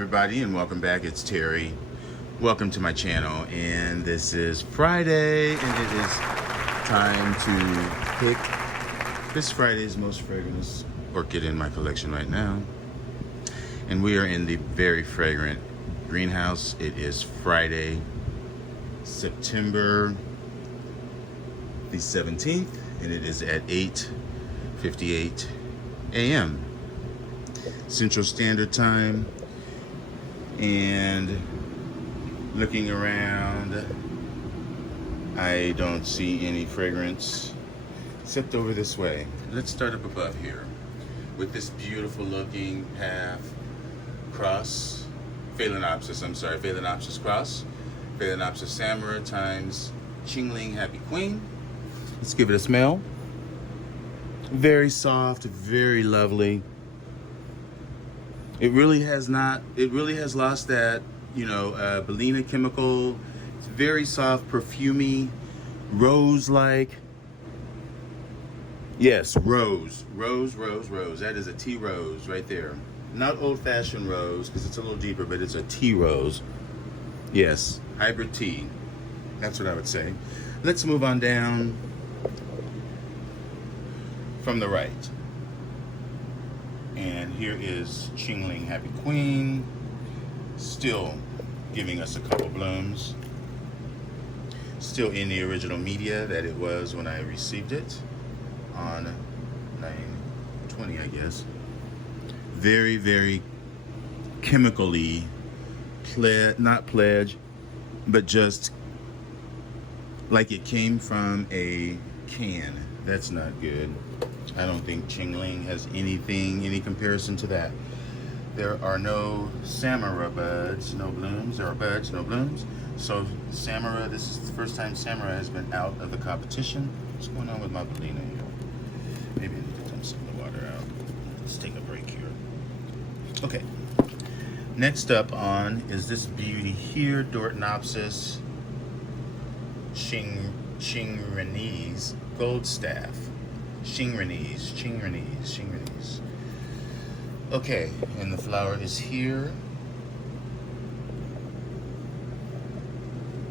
everybody, and welcome back. It's Terry. Welcome to my channel, and this is Friday, and it is time to pick this Friday's most fragrant orchid in my collection right now. And we are in the very fragrant greenhouse. It is Friday, September the 17th, and it is at 8:58 a.m. Central Standard Time. And looking around, I don't see any fragrance except over this way. Let's start up above here with this beautiful looking half cross, Phalaenopsis cross, Phalaenopsis Samara times Chingling Happy Queen. Let's give it a smell. Very soft, very lovely. It really has lost that, Bellina chemical. It's very soft, perfumey, rose-like. Yes, rose. That is a tea rose right there. Not old-fashioned rose, because it's a little deeper, but it's a tea rose. Yes, hybrid tea. That's what I would say. Let's move on down from the right. And here is Chingling Happy Queen, still giving us a couple blooms. Still in the original media that it was when I received it on 9/20, I guess. Very, very chemically, not pledge, but just like it came from a can. That's not good. I don't think Chingling has any comparison to that. There are no Samara buds, no blooms. There are buds, no blooms. So Samara, this is the first time Samara has been out of the competition. What's going on with my Bellina here? Maybe I need to dump some of the water out. Let's take a break here. Okay. Next up on is this beauty here, Dortonopsis Shingrenese Gold Staff. Shingrenese. Okay, and the flower is here.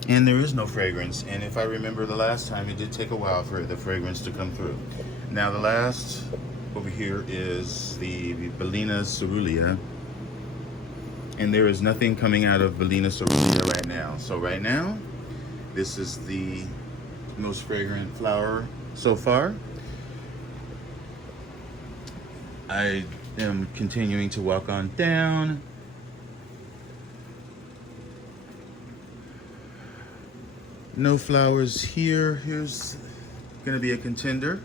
And there is no fragrance. And if I remember the last time, it did take a while for the fragrance to come through. Now the last over here is the Bellina Cerulean. And there is nothing coming out of Bellina Cerulean right now. So right now, this is the most fragrant flower so far. I am continuing to walk on down. No flowers here. Here's gonna be a contender.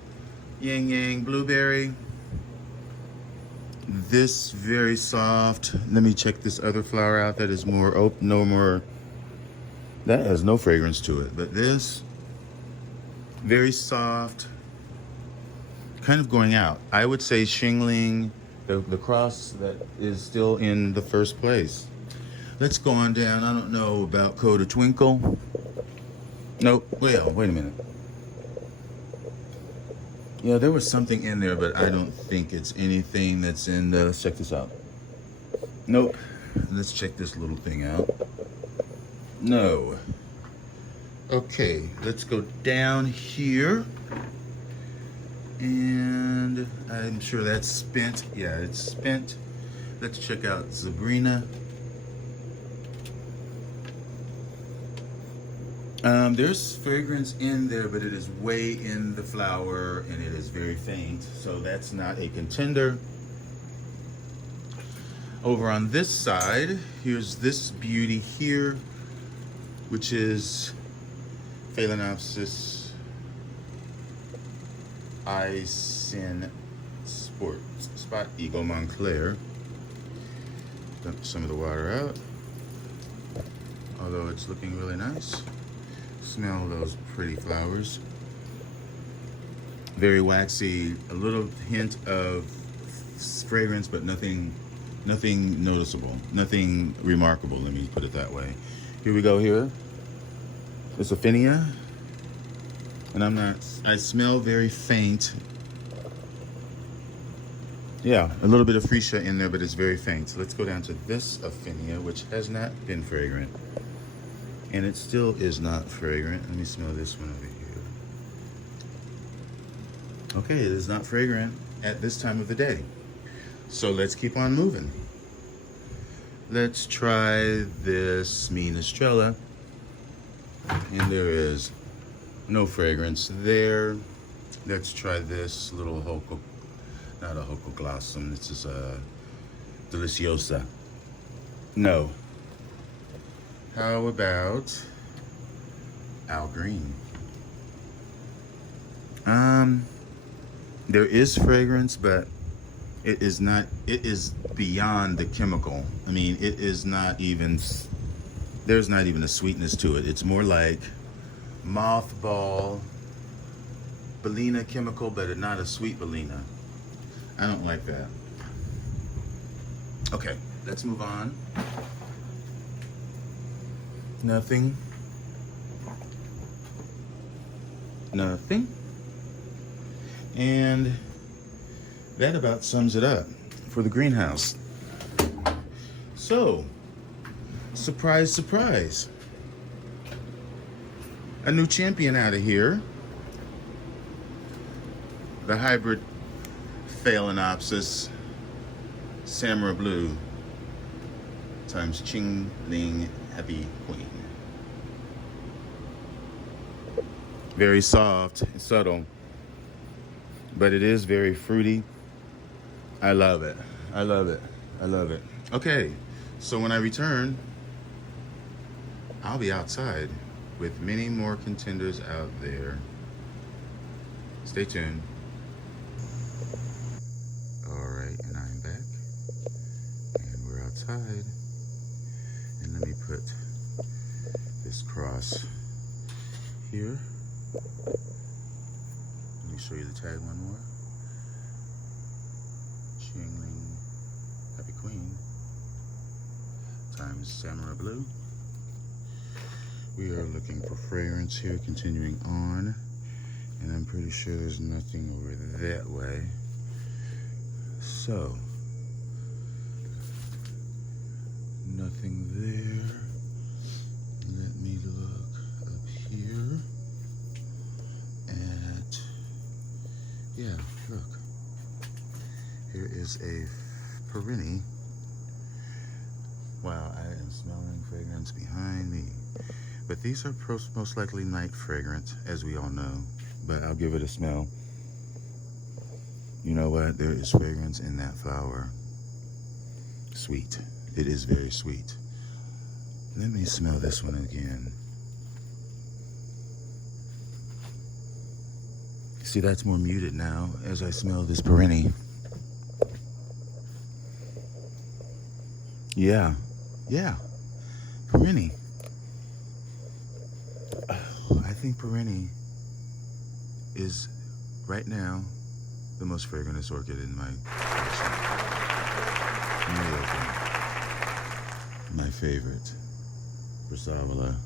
Yang Yang Blueberry. This very soft. Let me check this other flower out that is more open, that has no fragrance to it. But this, very soft, kind of going out. I would say Chingling, the cross that is still in the first place. Let's go on down. I don't know about Coda Twinkle. Nope. Well, wait a minute. Yeah, there was something in there, but I don't think it's anything that's in the... Let's check this out. Nope. Let's check this little thing out. No. Okay, let's go down here. And I'm sure that's spent. Yeah, it's spent. Let's check out Zabrina. There's fragrance in there, but it is way in the flower and it is very faint. So that's not a contender. Over on this side, here's this beauty here, which is Phalaenopsis Icin Spot Eagle Montclair. Dump some of the water out, although it's looking really nice. Smell those pretty flowers. Very waxy, a little hint of fragrance, but nothing noticeable, nothing remarkable. Let me put it that way. Here we go. Here, it's Aphinia, and I smell very faint Yeah, a little bit of freesia in there, but it's very faint. So let's go down to this Affinia, which has not been fragrant. And it still is not fragrant. Let me smell this one over here. Okay, it is not fragrant at this time of the day. So let's keep on moving. Let's try this Minestrella. And there is no fragrance there. Let's try this little Hoco, not a Hoco Glossum. This is a Deliciosa. No. How about Al Green? There is fragrance, but it is not, it is beyond the chemical. I mean, it is not even, there's not even a sweetness to it. It's more like mothball, Bellina chemical, but not a sweet Bellina. I don't like that. Okay, let's move on. Nothing. Nothing. And that about sums it up for the greenhouse. So, surprise, surprise. A new champion out of here. The hybrid Phalaenopsis Samurai Blue times Chingling Happy Queen. Very soft and subtle, but it is very fruity. I love it. I love it. I love it. Okay, so when I return, I'll be outside with many more contenders out there. Stay tuned. All right, and I'm back, and we're outside. And let me put this cross here. Let me show you the tag one more. Chingling Happy Queen times Samurai Blue. We are looking for fragrance here, continuing on. And I'm pretty sure there's nothing over that way. So, nothing there. Let me look up here at, yeah, look. Here is a perenni. Wow, I am smelling fragrance behind me. But these are most likely night fragrant, as we all know. But I'll give it a smell. You know what? There is fragrance in that flower. Sweet. It is very sweet. Let me smell this one again. See, that's more muted now as I smell this perenni. Yeah. Yeah. Perenni. I think perenni is right now the most fragrantest orchid in my collection. My favorite Brassavola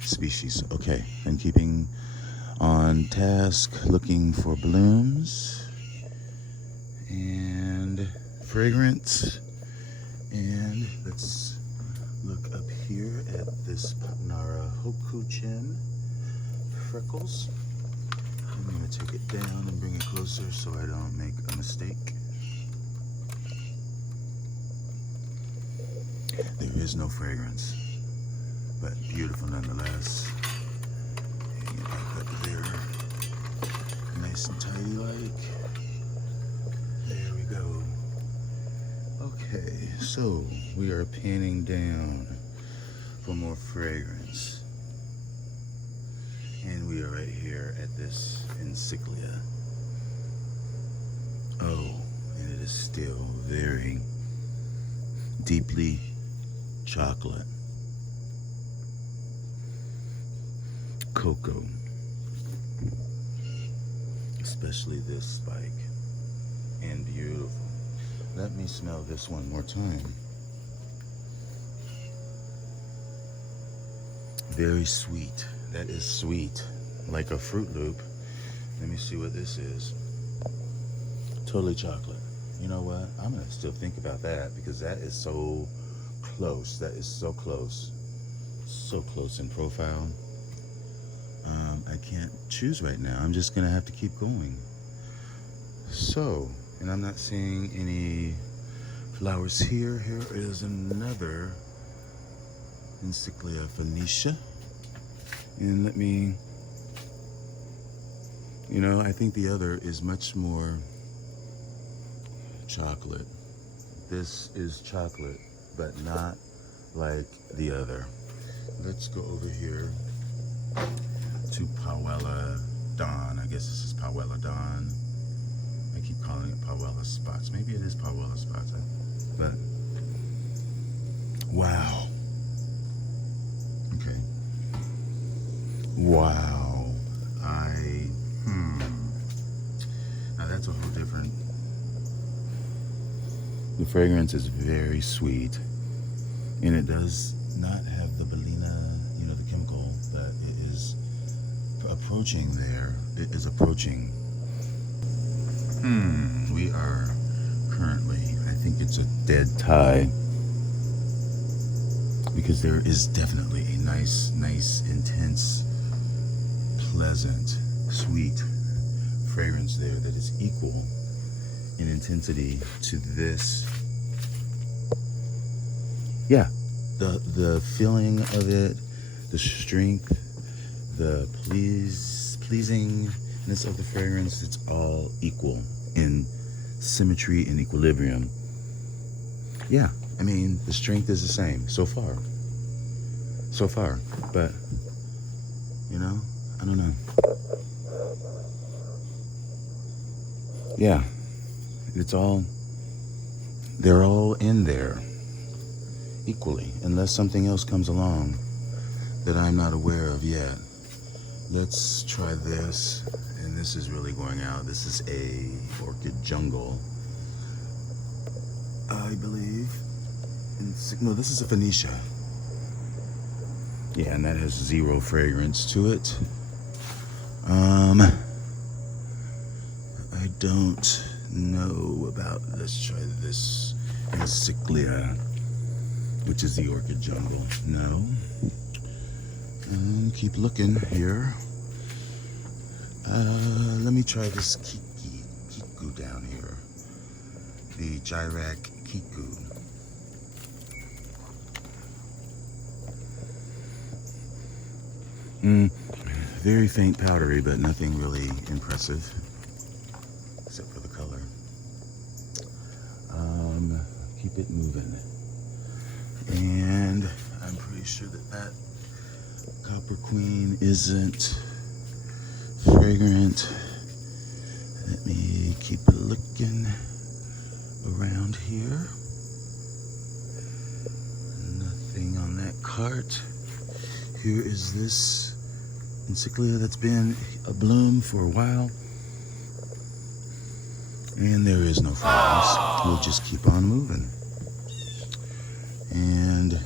species. Okay, I'm keeping on task, looking for blooms and fragrance. And let's look up here at this Narahoku-chin freckles. I'm going to take it down and bring it closer so I don't make a mistake. There is no fragrance, but beautiful nonetheless. Hang it back up there. Nice and tidy like. There we go. Okay, so we are panning down for more fragrance. And we are right here at this Encyclia. Oh, and it is still very deeply chocolate. Cocoa. Especially this spike. And beautiful. Let me smell this one more time. Very sweet. That is sweet, like a Fruit Loop. Let me see what this is. Totally chocolate. You know what? I'm gonna still think about that because that is so close. That is so close. So close in profile. I can't choose right now. I'm just gonna have to keep going. So, and I'm not seeing any flowers here. Here is another Encyclia Phoenicia. And let me, you know, I think the other is much more chocolate. This is chocolate, but not like the other. Let's go over here to Pawela Dawn. I guess this is Pawela Dawn. I keep calling it Pawela Spots. Maybe it is Pawela Spots, but wow. Okay. Wow. Now that's a whole different. The fragrance is very sweet, and it does not have the Bellina, you know, the chemical that it is approaching there. It is approaching. We are currently, I think it's a dead tie, because there is definitely a nice, intense, pleasant, sweet fragrance there that is equal in intensity to this. Yeah, the feeling of it, the strength, the pleasingness of the fragrance, it's all equal in symmetry and equilibrium. Yeah, I mean, the strength is the same so far. But, you know, I don't know. Yeah, they're all in there equally, unless something else comes along that I'm not aware of yet. Let's try this, and this is really going out. This is a Orchid Jungle, I believe. No, this is a Phoenicia. Yeah, and that has zero fragrance to it. I don't know about, let's try this Encyclia, which is the Orchid Jungle. No. And keep looking here. Let me try this Kiku down here. The Gyrac Kiku. Very faint powdery, but nothing really impressive, except for the color. Keep it moving. And I'm pretty sure that Copper Queen isn't fragrant. Let me keep looking around here. Nothing on that cart. Here is this Encyclia that's been a bloom for a while. And there is no fragrance. We'll just keep on moving. And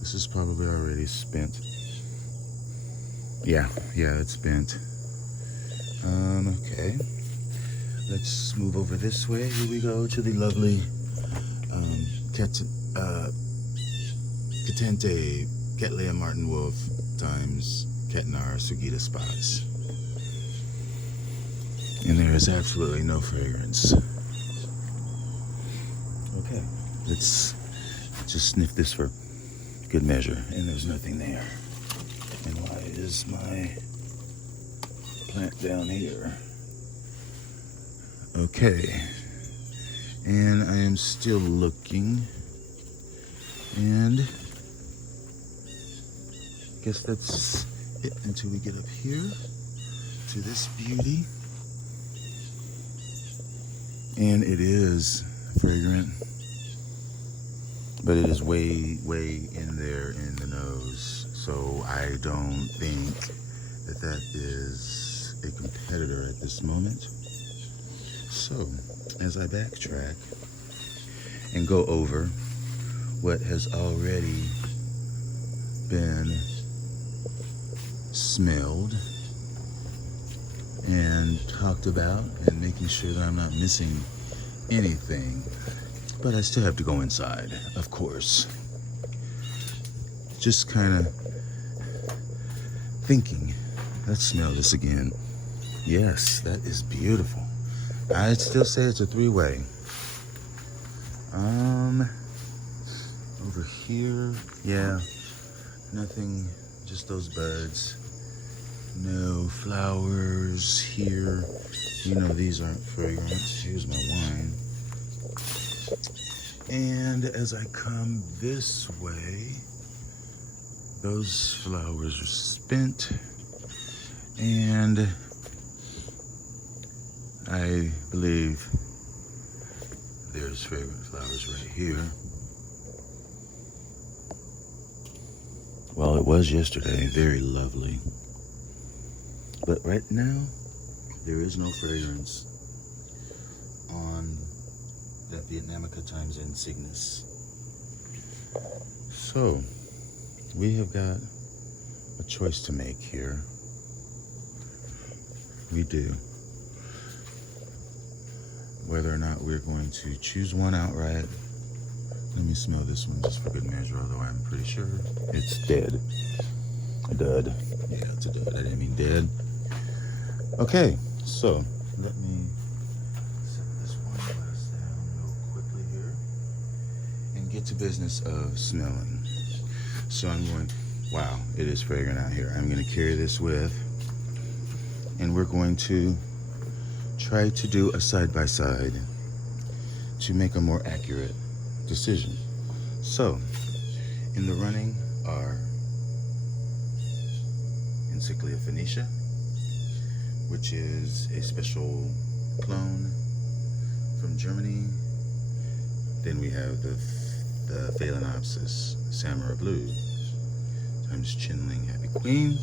this is probably already spent. Yeah, it's spent. Okay. Let's move over this way. Here we go to the lovely Catente Ketlea Martin Wolf times Ketnar Sugita Spots. And there is absolutely no fragrance. Okay, let's just sniff this for good measure. And there's nothing there. And why is my plant down here? Okay. And I am still looking. And I guess that's it until we get up here to this beauty. And it is fragrant, but it is way in there in the nose. So I don't think that is a competitor at this moment. So as I backtrack and go over what has already been smelled and talked about and making sure that I'm not missing anything. But I still have to go inside, of course. Just kind of thinking. Let's smell this again. Yes, that is beautiful. I'd still say it's a three-way. Over here, yeah, nothing, just those buds. No flowers here. You know these aren't fragrance. Here's my wine. And as I come this way, those flowers are spent. And I believe there's fragrant flowers right here. Well, it was yesterday, very lovely. But right now, there is no fragrance on that Vietnamica times N Cygnus. So, we have got a choice to make here. We do. Whether or not we're going to choose one outright. Let me smell this one just for good measure, although I'm pretty sure it's dead. A dud. Yeah, it's a dud. I didn't mean dead. Okay, so let me set this one glass down real quickly here and get to business of smelling. So I'm going, wow, it is fragrant out here. I'm going to carry this with, and we're going to try to do a side-by-side to make a more accurate decision. So, in the running are Encyclia Phoenicia, which is a special clone from Germany. Then we have the Phalaenopsis Samurai Blue times Chingling Happy Queen.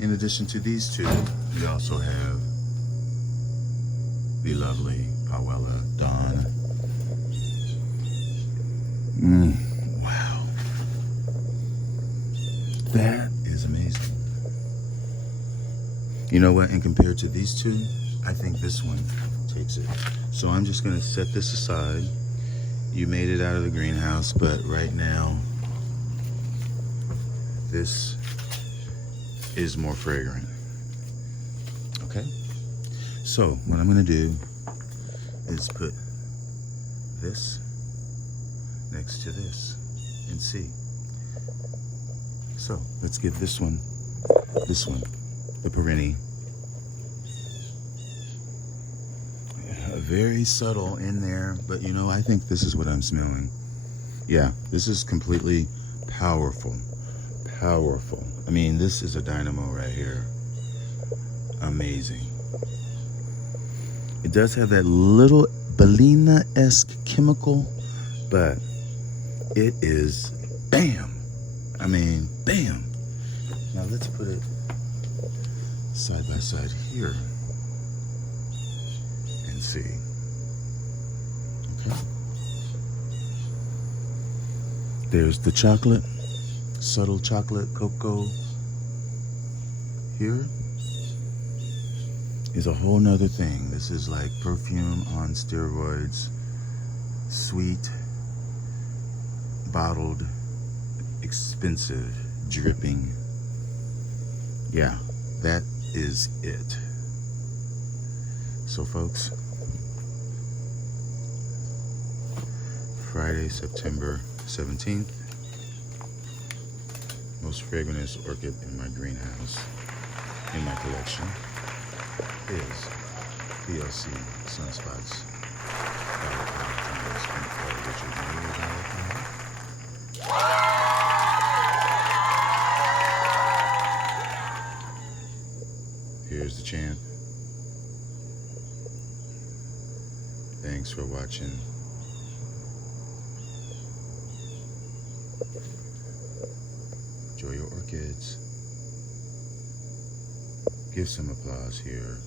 In addition to these two, we also have the lovely Pawela Dawn. Wow. That is amazing. You know what? And compared to these two, I think this one takes it. So I'm just going to set this aside. You made it out of the greenhouse, but right now, this is more fragrant. Okay? So what I'm going to do is put this next to this and see. So let's give this one, the Perenni, very subtle in there, but you know, I think this is what I'm smelling. Yeah, this is completely powerful. I mean, this is a dynamo right here. Amazing. It does have that little Bellina-esque chemical, but it is bam. I mean, bam. Now let's put it side by side here and see. Okay. There's the chocolate, subtle chocolate cocoa. Here is a whole nother thing. This is like perfume on steroids, sweet, bottled, expensive, dripping. Yeah, that is it. So folks, Friday, September 17th, most fragrantest orchid in my greenhouse, in my collection, is PLC Sunspots. Here's the chant. Thanks for watching. Enjoy your orchids. Give some applause here.